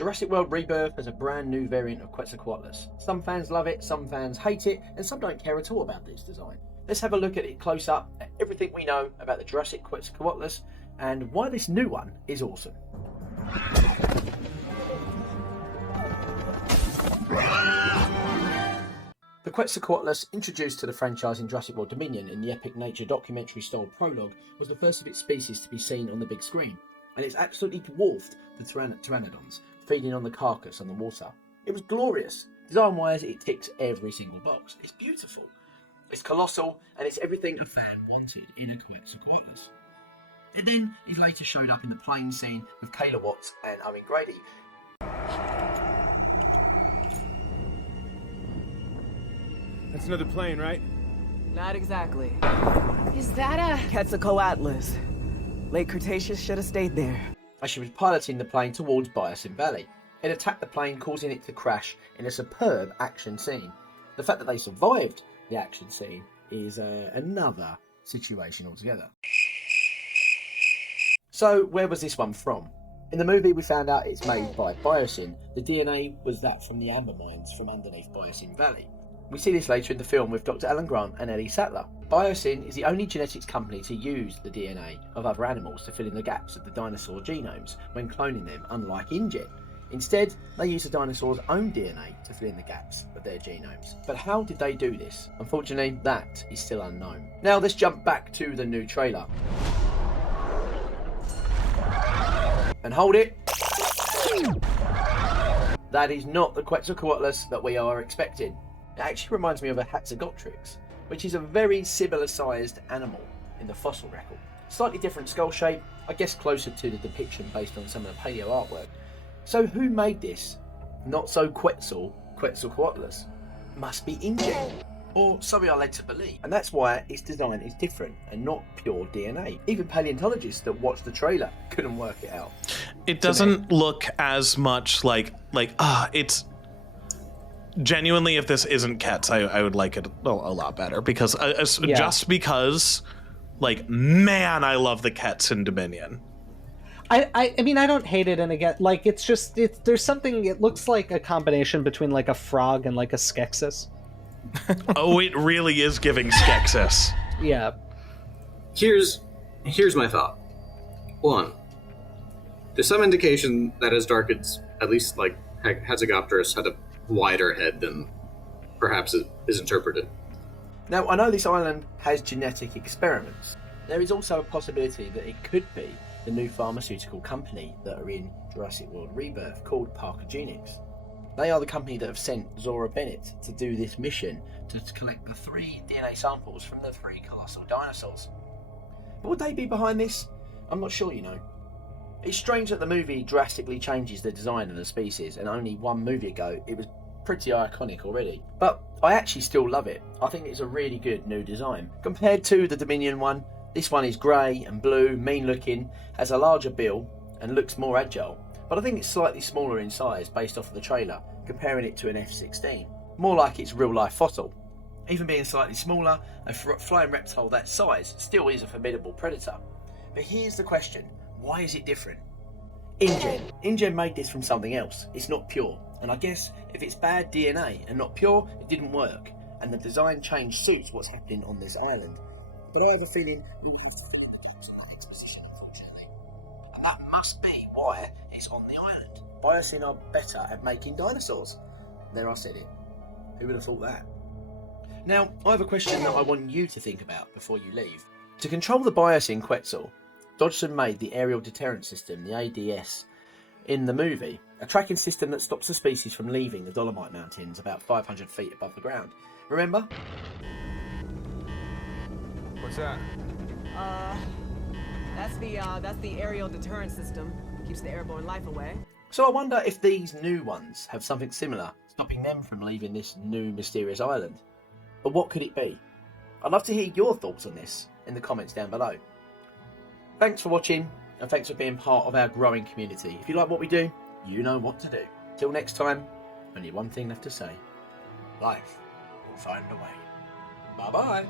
Jurassic World Rebirth has a brand new variant of Quetzalcoatlus. Some fans love it, some fans hate it, and some don't care at all about this design. Let's have a look at it close up, at everything we know about the Jurassic Quetzalcoatlus, and why this new one is awesome. The Quetzalcoatlus, introduced to the franchise in Jurassic World Dominion in the epic nature documentary style prologue, was the first of its species to be seen on the big screen, and it's absolutely dwarfed the pteranodons, feeding on the carcass on the water. It was glorious. Design wise, it ticks every single box. It's beautiful, it's colossal, and it's everything a fan wanted in a Quetzalcoatlus. It then is later showed up in the plane scene with Kayla Watts and Owen Grady. That's another plane, right? Not exactly. Is that a... Quetzalcoatlus. Late Cretaceous should have stayed there. As she was piloting the plane towards Biosin Valley. It attacked the plane, causing it to crash in a superb action scene. The fact that they survived the action scene is another situation altogether. So, where was this one from? In the movie, we found out it's made by Biosin. The DNA was that from the amber mines from underneath Biosin Valley. We see this later in the film with Dr. Alan Grant and Ellie Sattler. Biosin is the only genetics company to use the DNA of other animals to fill in the gaps of the dinosaur genomes when cloning them, unlike InGen. Instead, they use the dinosaur's own DNA to fill in the gaps of their genomes. But how did they do this? Unfortunately, that is still unknown. Now let's jump back to the new trailer. And hold it. That is not the Quetzalcoatlus that we are expecting. It actually reminds me of a Hatzegopteryx, which is a very similar sized animal in the fossil record. Slightly different skull shape, I guess closer to the depiction based on some of the paleo artwork. So who made this? Not so Quetzalcoatlus. Must be InGen. Or so we are led to believe. And that's why its design is different and not pure DNA. Even paleontologists that watched the trailer couldn't work it out. It doesn't look as much like it's... Genuinely, if this isn't Ketz, I would like it a lot better because just because, like, man, I love the Ketz in Dominion. I mean, I don't hate it, and again, like, there's something, it looks like a combination between like a frog and like a Skeksis. Oh, it really is giving Skeksis. Yeah. Here's my thought. One, there's some indication that Asdarchids, at least like Hatzegopteryx, had a wider head than perhaps it is interpreted. Now, I know this island has genetic experiments. There is also a possibility that it could be the new pharmaceutical company that are in Jurassic World Rebirth called Parker Genix. They are the company that have sent Zora Bennett to do this mission to collect the 3 DNA samples from the 3 colossal dinosaurs. But would they be behind this? I'm not sure, you know. It's strange that the movie drastically changes the design of the species, and only one movie ago it was pretty iconic already. But I actually still love it. I think it's a really good new design. Compared to the Dominion one, this one is grey and blue, mean looking, has a larger bill and looks more agile. But I think it's slightly smaller in size based off of the trailer, comparing it to an F-16. More like its real life fossil. Even being slightly smaller, a flying reptile that size still is a formidable predator. But here's the question. Why is it different? InGen made this from something else. It's not pure. And I guess if it's bad DNA and not pure, it didn't work. And the design change suits what's happening on this island. But I have a feeling we have to look at the design exposition, unfortunately. And that must be why it's on the island. Biosin are better at making dinosaurs. There, I said it. Who would have thought that? Now, I have a question that I want you to think about before you leave. To control the Biosin Quetzal, Dodson made the aerial deterrent system, the ADS, in the movie, a tracking system that stops the species from leaving the Dolomite Mountains about 500 feet above the ground. Remember? What's that? That's the aerial deterrent system. Keeps the airborne life away. So I wonder if these new ones have something similar, stopping them from leaving this new mysterious island. But what could it be? I'd love to hear your thoughts on this in the comments down below. Thanks for watching, and thanks for being part of our growing community. If you like what we do, you know what to do. Till next time, only one thing left to say. Life will find a way. Bye-bye.